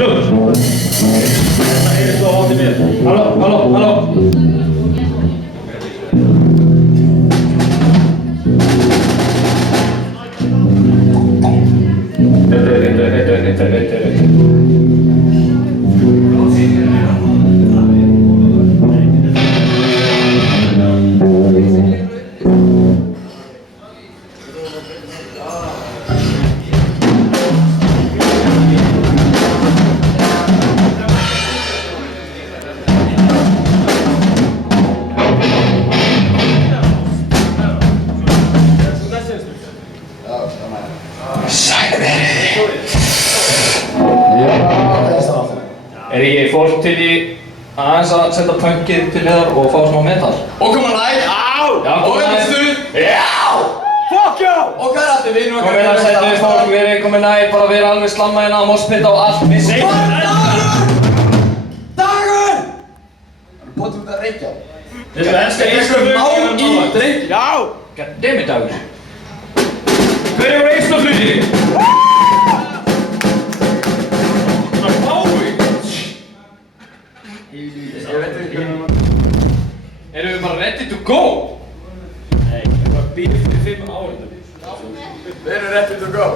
Lugn! Detta är så har ni med. Hallå! Rätt. Er ekki fólk til í aðeins að setja punkið til hliðar og fá smá metal? Og koma næg! Já! Og þetta stuð! Já! Fuck you! Og hvað er þetta? Við erum Komið að setja við fólk, við erum komið næg, bara við erum alveg slamma hérna á moshpit á allt. Við segjum Dagur! Það er búin út að reykja. Þetta er ennska Ná í drikk! Já! Goddammit Dagur. Hver er reynslaflugi? Erum við bara ready to go? Nei, við erum bara býðið fyrir 5 árum. Við erum ready to go.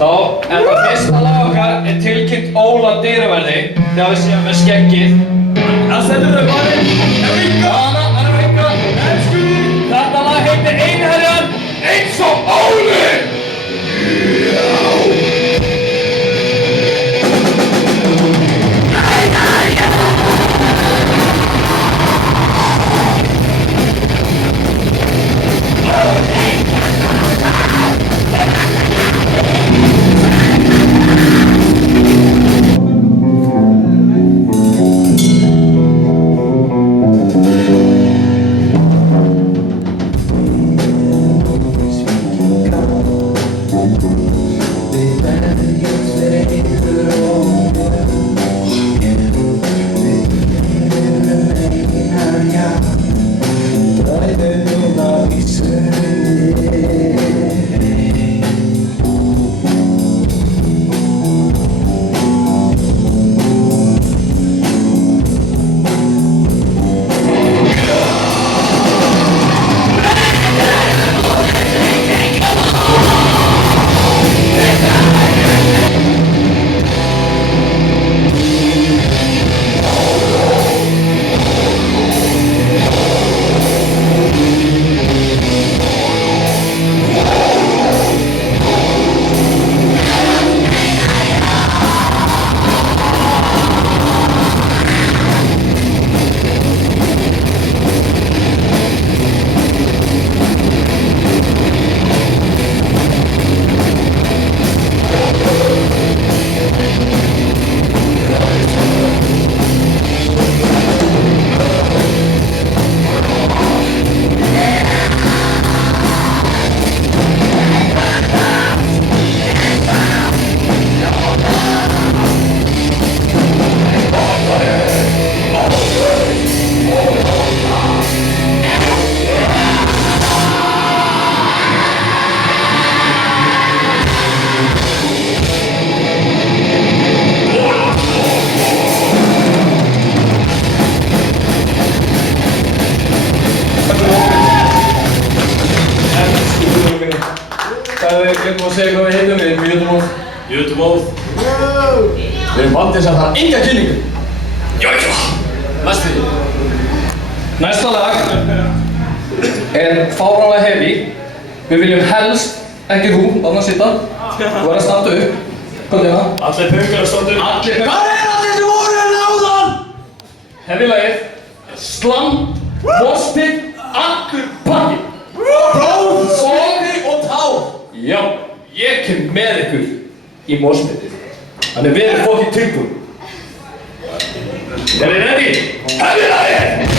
Þá er það fyrsta lag okkar er tilkynnt Óla dyraverði þegar við séum með skeggið. Það stendur þau bara Ríka! Hann er Ríka! Elsku! Þetta lag heitir Einherjan eins og Óli! Ég má segja hvað við heitum, við erum Jötumóð. Jötumóð. Við erum bandið sem það enga kynningu. Jæja! Næstu. Næsta lag er fáránlega heavy. Við viljum helst, ekki þú, þarna að sitja. Þú verður að standa upp. Hvað er það? Allir punkar að standa upp. Allir punkar. Hvað er allir sem voru hérna áðan? Heavy lagið, slam, moshpit, allur pakki. Blóð, sóli og tár. Já, ég kem með ykkur í moshpitið. Þannig við erum fólk í tilbúin. Er þið ready? Heavy lagið!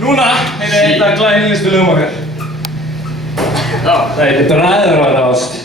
Núna er þetta glænýjastu lögum okkar. Það heitir Bræðrarást.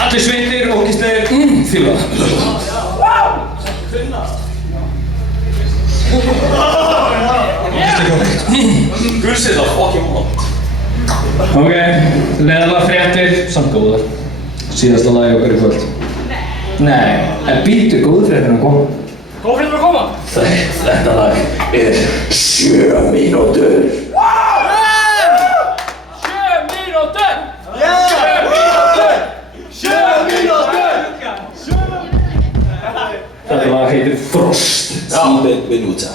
Allir sveitir, ógeðslegir, fíla það. Gursið það fucking vond. Ok, leðalega fréttir, samt góðar. Síðasta lagi okkar í kvöld. Nei, en býtu góð fréttir að koma. Góð fréttir að koma? Þetta lag er 7 mínútur. 7 mínútur! Þetta lag heitir Frost. 7 minúta.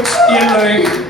út í laug